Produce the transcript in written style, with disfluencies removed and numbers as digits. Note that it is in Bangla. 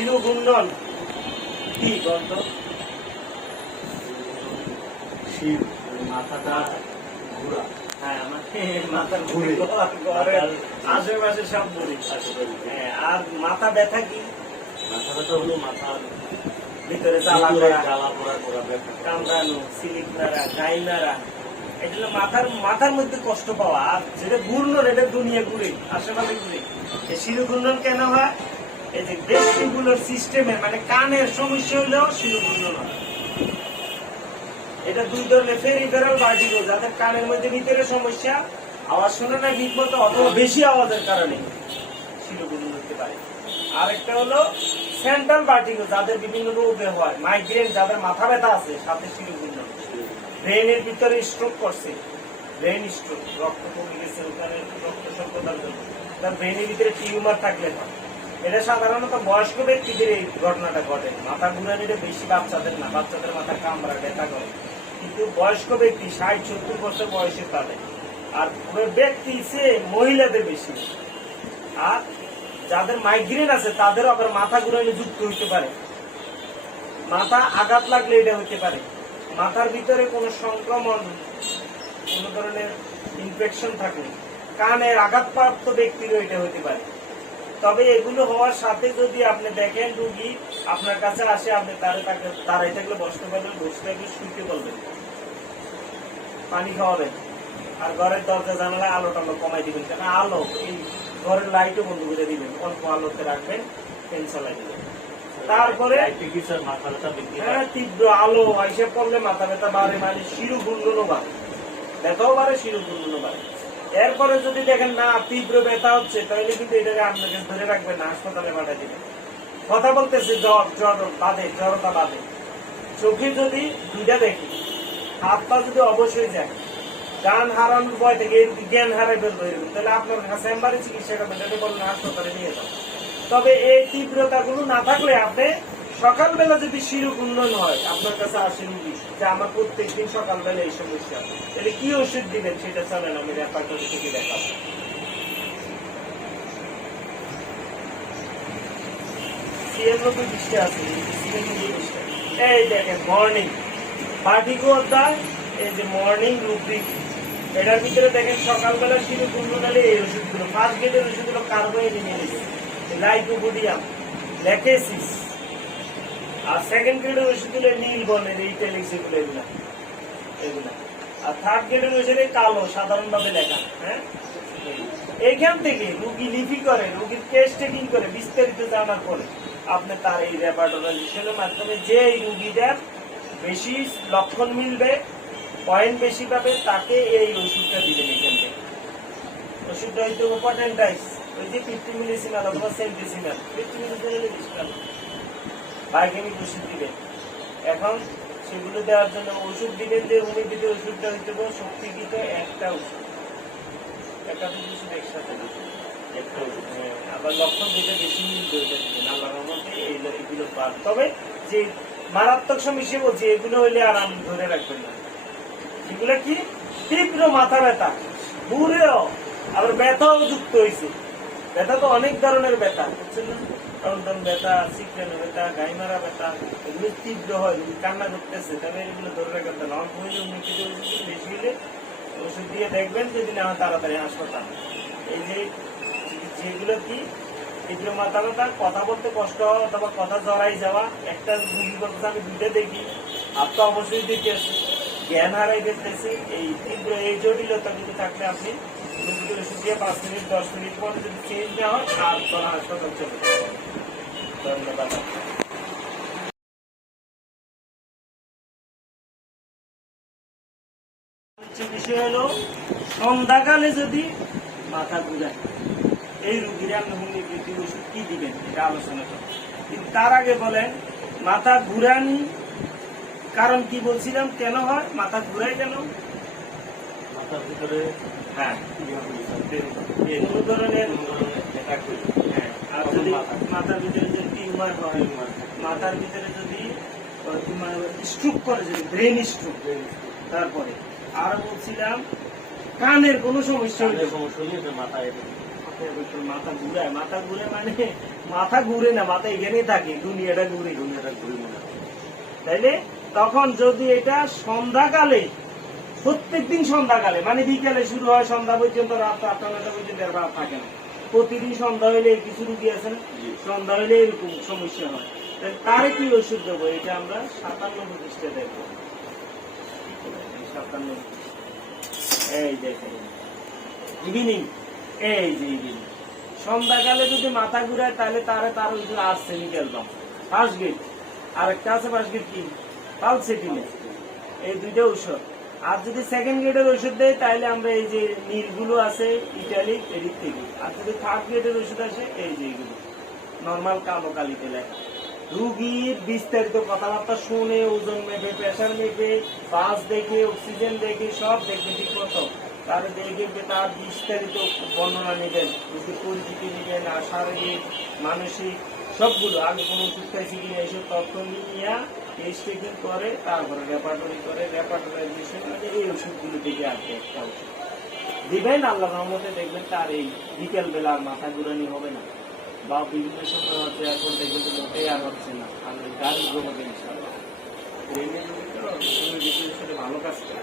শিরোঘূর্ণন কি বলতো? শির মাথাটা ঘোরা। হ্যাঁ, মাথার ঘুরে আশেপাশে সব ঘুরে। হ্যাঁ, আর মাথা ব্যথা কি? মাথাটা তো হলো মাথার ভিতরে জ্বালা করা, ব্যথা, কামড়ানো, সিলিক নাড়া, গাই নাড়া, এটা হলো মাথার মধ্যে কষ্ট পাওয়া। আর যেটা ঘূর্ণন, এটা দুনিয়া ঘুরে, আশেপাশে ঘুরে। এই শিরোঘূর্ণন কেন হয়? এই যে ভেস্টিবুলার সিস্টেমে মানে কানের সমস্যা হলেও শিরোঘূর্ণন হয়। এটা দুই ধরনের, পেরিফেরাল ভার্টিগো, যাদের কানের মধ্যে ভিতরে সমস্যা, আওয়াজ শোনে না ঠিক মতো অথবা বেশি আওয়াজের কারণে শিরোঘূর্ণন হতে পারে। আরেকটা হলো সেন্ট্রাল ভার্টিগো, যাদের বিভিন্ন রোগে হয়, মাইগ্রেন, যাদের মাথা ব্যথা আছে সাথে শিরোঘূর্ণন। ব্রেনের ভিতরে স্ট্রোক করছে, ব্রেন স্ট্রোক, রক্ত কমে গেছে, ওখানে রক্ত স্বল্পতার জন্য, তার ব্রেনের ভিতরে টিউমার থাকলে হয়। এটা সাধারণত বয়স্ক ব্যক্তিদের এই ঘটনাটা ঘটে। মাথা ঘুরানিটা বেশি বাচ্চাদের না, বাচ্চাদের মাথা কামড়া ব্যথা করে, কিন্তু বয়স্ক ব্যক্তি 60-70 বছর বয়সে তাদের। আর ব্যক্তি সে মহিলাদের বেশি। আর যাদের মাইগ্রেন আছে তাদের আবার মাথা ঘুরানি যুক্ত হইতে পারে, মাথা আঘাত লাগলে এটা হইতে পারে, মাথার ভিতরে কোনো সংক্রমণ, কোন ধরনের ইনফেকশন থাকলে, কানের আঘাতপ্রাপ্ত ব্যক্তিরও এটা হইতে পারে। তবে এগুলো হওয়ার সাথে যদি আপনি দেখেন রুগী আপনার কাছে আসে, আপনি দাঁড়াই থাকলে বসতে পারবেন, বসে থাকলে শুইতে বলবেন, পানি খাওয়াবেন, আর ঘরের দরজা জানালা আলো টালো কমাই দিবেন। কেন আলো, এই ঘরের লাইটও বন্ধ করে দিবেন, অল্প আলোতে রাখবেন, ফ্যান চালাই দিবেন। তারপরে তীব্র আলো আইসে পড়লে মাথা ব্যথা বাড়ে, মানে শিরোঘূর্ণনও বাড়ে, ব্যথাও বাড়ে, শিরোঘূর্ণনও বাড়ে। এরপরে যদি দেখেন না তীব্র ব্যথা হচ্ছে, তাহলে কিন্তু এটাকে আপনাকে ধরে রাখবেন না, হাসপাতালে পাঠিয়ে দিবেন। কথা বলতেছে জড়তা বাদে, চোখে যদি দুইটা দেখি, হাত পা যদি অবশ্যই যায়, গান হারানোর ভয় থেকে জ্ঞান হারাই ফেলবো, তাহলে আপনার চেম্বারে চিকিৎসা করবেন, এটা বললেন হাসপাতালে নিয়ে যান। তবে এই তীব্রতাগুলো না থাকলে আপনি সকালবেলা যদি শিরোঘূর্ণন হয়, আপনার কাছে আসেন রুগী যে আমার প্রত্যেকদিন সকালবেলা এই সমস্যা, তাহলে কি ওষুধ দিবেন সেটা চলেন আমি রেপার্টরি থেকে দেখাবো। এই দেখেন মর্নিং ভার্টিগো অধ্যায়, এই যে মর্নিং রুব্রিক, এটার ভিতরে দেখেন সকালবেলা শিরোঘূর্ণন হলে এই ওষুধগুলো, ফার্স্ট গ্রেডের ওষুধগুলো কার্বোহাইড্রেট, লাইকোপোডিয়াম, ল্যাকেসিস। আর সেকেন্ড গ্রেডের ওষুধ হলে নীল বর্ণের, এই টেলিক্স, এগুলা। আর থার্ড গ্রেডের ওষুধ কালো, সাধারণভাবে লেখা। হ্যাঁ, এইখান থেকে রুগী লিপি করে, রুগীর কেস টেকিং করে, বিস্তারিত জানার পরে আপনি তার এই রেপার্টরাইজেশনের মাধ্যমে যে এই রুগীদের বেশি লক্ষণ মিলবে, পয়েন্ট বেশি পাবে, তাকে এই ওষুধটা দিবেন। এখান থেকে ওষুধটা হইতে ওপাটেন্টাইস, ওই যে 50 মিলিসিমেল অথবা সেন্টিসিমেল, 50 মিলিসিমেল বায়োকেমিক ওষুধ দিবেন। এখন সেগুলো দেওয়ার জন্য ওষুধ দিবেন, যে হোমিওপ্যাথি ওষুধটা হইতে শক্তিকৃত একটা ওষুধ, একটা ওষুধ একসাথে একটা ওষুধ। আবার লক্ষণ যেটা বেশি মিলবে ওইটা দিবেন, আল্লাহর রহমতে এইগুলো পার। তবে যে মারাত্মক সমস্যা বলছি, এগুলো হইলে আর আমি ধরে রাখবেন না। এগুলো কি তীব্র মাথা ব্যথা, ঘুরেও আবার ব্যথাও যুক্ত হয়েছে। ব্যথা তো অনেক ধরনের ব্যথা, বুঝছেন না? টনটন ব্যথা, সিকড়ানো ব্যথা, গাই মারা ব্যথা, এগুলো তীব্র হয়, কান্না করতেছে, তবে এগুলো ধরে রাখতে না। অল্প হইলে ওষুধ, বেশি হলে ওষুধ দিয়ে দেখবেন, যদি না তাড়াতাড়ি হাসপাতাল। এই যে যেগুলো কি তীব্র মাথা ব্যথা, কথা বলতে কষ্ট হওয়া অথবা কথা জড়াই যাওয়া, একটা রুগী বলতে আমি দুইটা দেখি, হাতটা অবশ্যই দিতেছে, জ্ঞান হারাই দেখতেছি, এই তীব্র এই জটিলতা যদি থাকলে আপনি ওষুধ দিয়ে 5 মিনিট 10 মিনিট পরে যদি চেঞ্জ না হয়, আর তোরা হাসপাতাল চলে যাবে। ধন্যবাদ। বিষয় হলো সন্ধ্যাকালে যদি মাথা ঘুরায়, এই রুগীরা আপনি হোমিওপ্যাথি ওষুধ কি দিবেন এটা আলোচনা করেন। কিন্তু তার আগে বলেন মাথা ঘুরানি কারণ কি বলছিলাম, কেন হয় মাথা ঘুরায়, কেন মাথার ভিতরে হ্যাঁ কোনো ধরনের, হ্যাঁ, আর যদি মাথার ভিতরে যদি টিউমার হয়, মাথার ভিতরে যদি স্ট্রোক করে, যদি ব্রেন স্ট্রোক, তারপরে আর বলছিলাম কানের কোনো সমস্যা হলে মাথায় মাথা ঘুরায়, মানে মাথা ঘুরে না, মাথা এখানেই থাকে, দুনিয়াটা ঘুরে। তাইলে তখন যদি এটা সন্ধ্যাকালে, প্রত্যেকদিন সন্ধ্যাকালে, মানে বিকেলে শুরু হয় সন্ধ্যা পর্যন্ত, রাত 8টা 9টা পর্যন্ত এর রাত থাকে না, প্রতিদিন সন্ধ্যা হইলে কিছু রুগী আছে না, সন্ধ্যা হইলে এরকম সমস্যা হয়, তারে কি ওষুধ দেবো? এটা আমরা 57 পৃষ্ঠা দেখবো। 57, এই দেখেন ইভিনিং, এই যে ইভিনিং সন্ধ্যাকালে যদি মাথা ঘুরায় তাহলে তার ওই যে আর্সেনিক অ্যালবাম ফার্স্ট গেট, আরেকটা আছে ফার্স্ট গেট কি পালসেটিনে, এই দুইটা ঔষধ। আর যদি সেকেন্ড গ্রেডের ওষুধ দেয় তাহলে আমরা এই যে নীলগুলো আছে ইটালিক, এদিক থেকে। আর যদি থার্ড গ্রেডের ওষুধ আসে এই যে এইগুলো নর্মাল কালো কালিতে লেখা। রুগীর বিস্তারিত কথাবার্তা শুনে, ওজন মেপে, প্রেশার মেপে, পাস দেখে, অক্সিজেন দেখে, সব দেখবে ঠিক মতো। তার দেখবে তার বিস্তারিত বর্ণনা নেবেন, রুগীর পরিচিতি নেবেন, আর শারীরিক মানসিক সবগুলো, আগে কোনো ওষুধ খাইছি কিনা এইসব তথ্য নিয়ে টেস্ট করে, তারপরে রেপার্টরি করে, রেপার্টরাইজেশন এই ওষুধগুলো থেকে আসবে একটা ওষুধ দিবেন। আল্লাহ রহমতে দেখবেন তার এই বিকেল বেলা আর মাথা ঘুরানি হবে না, বা বিভিন্ন সময় হচ্ছে এখন দেখবেন তো মোটেই আর হচ্ছে না, আর গাড়ি ঘুমাবে ইনশাআল্লাহ। ভালো কাজ করে।